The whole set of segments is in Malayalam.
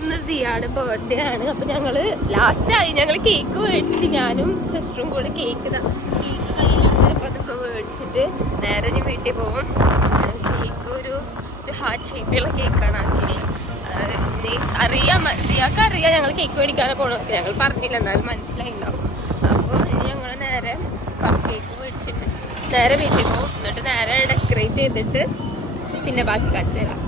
ഇന്ന് സിയാടെ ബർത്ത്ഡേ ആണ്. അപ്പൊ ഞങ്ങള് ലാസ്റ്റായി ഞങ്ങൾ കേക്ക് മേടിച്ച് ഞാനും സിസ്റ്ററും കൂടെ കേക്ക് കയ്യിലുണ്ട്. അതൊക്കെ മേടിച്ചിട്ട് നേരെ ഇനി വീട്ടിൽ പോകും. കേക്ക് ഒരു ഹാർട്ട് ഷേപ്പിലുള്ള കേക്കാണ് ആക്കിയത്. അറിയാം സിയാക്ക് അറിയാം ഞങ്ങൾ കേക്ക് മേടിക്കാതെ പോകണമെങ്കിൽ. ഞങ്ങൾ പറഞ്ഞില്ല, എന്നാലും മനസ്സിലായിണ്ടാവും. അപ്പോൾ ഇനി ഞങ്ങൾ നേരെ കപ്പ് കേക്ക് മേടിച്ചിട്ട് നേരെ വീട്ടിൽ പോകും. എന്നിട്ട് നേരെ ഡെക്കറേറ്റ് ചെയ്തിട്ട് പിന്നെ ബാക്കി കാണിച്ചു തരാം.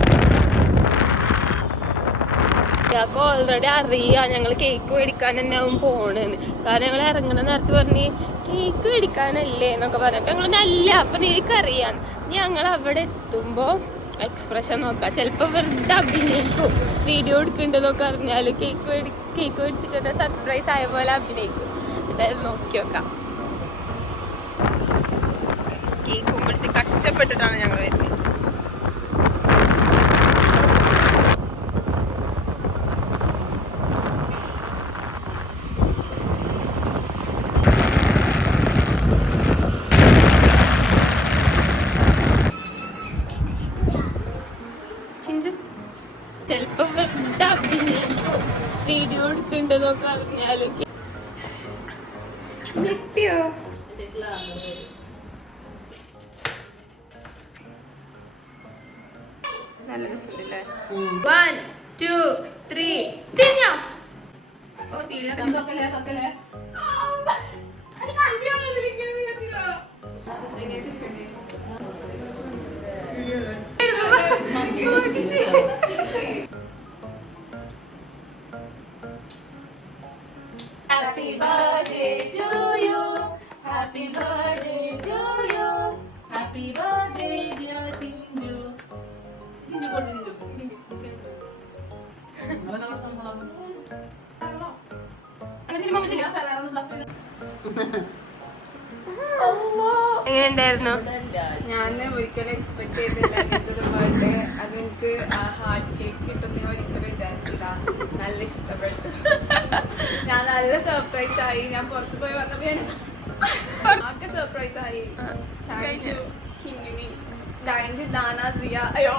ഞങ്ങൾക്ക് ഓൾറെഡി അറിയാം ഞങ്ങൾ കേക്ക് മേടിക്കാൻ തന്നെ ആവും പോണെന്ന്. കാരണം ഞങ്ങൾ ഇറങ്ങണ നേരത്ത് പറഞ്ഞ് കേക്ക് മേടിക്കാനല്ലേ എന്നൊക്കെ പറയാം. അപ്പം ഞങ്ങൾ നല്ല അപ്പം എനിക്കറിയാം ഞങ്ങൾ അവിടെ എത്തുമ്പോൾ എക്സ്പ്രഷൻ നോക്കാം. ചിലപ്പോൾ വെറുതെ അഭിനയിക്കും, വീഡിയോ എടുക്കേണ്ടതൊക്കെ അറിഞ്ഞാൽ കേക്ക് മേടിച്ചിട്ട് തന്നെ സർപ്രൈസ് ആയ പോലെ അഭിനയിക്കും. എന്തായാലും നോക്കി നോക്കാം. കേക്ക് മേടിച്ച് കഷ്ടപ്പെട്ടിട്ടാണ് ഞങ്ങൾ വരുന്നത്. ചിലപ്പോ വെറുതെ അഭിനയിക്കും, വീഡിയോ എടുക്കേണ്ടതൊക്കെ അറിഞ്ഞാല്. ഞെട്ടിയോ? നല്ല രസമുണ്ടല്ലേ. 1 2 3 തിരിഞ്ഞോ? ഓ serious Happy birthday to you. Happy birthday to you. Happy birthday dear Tinju. Tinju ko Tinju. എങ്ങനെയുണ്ടായിരുന്നു? ഞാൻ ഒരിക്കലും എക്സ്പെക്ട് ചെയ്തില്ല ഇതൊരു ബർത്ത്ഡേ. അതെനിക്ക് ഹാർട്ട് കേക്ക് കിട്ടുന്ന ഒരിക്കലും വിചാരിച്ചില്ല. നല്ല ഇഷ്ടപ്പെട്ടു. ഞാൻ നല്ല സർപ്രൈസ് ആയി. ഞാൻ പുറത്ത് പോയി വന്നപ്പോ ഞാൻ ആകെ സർപ്രൈസ് ആയി. Thank you Kingini, thank you ദാന സിയ. അയ്യോ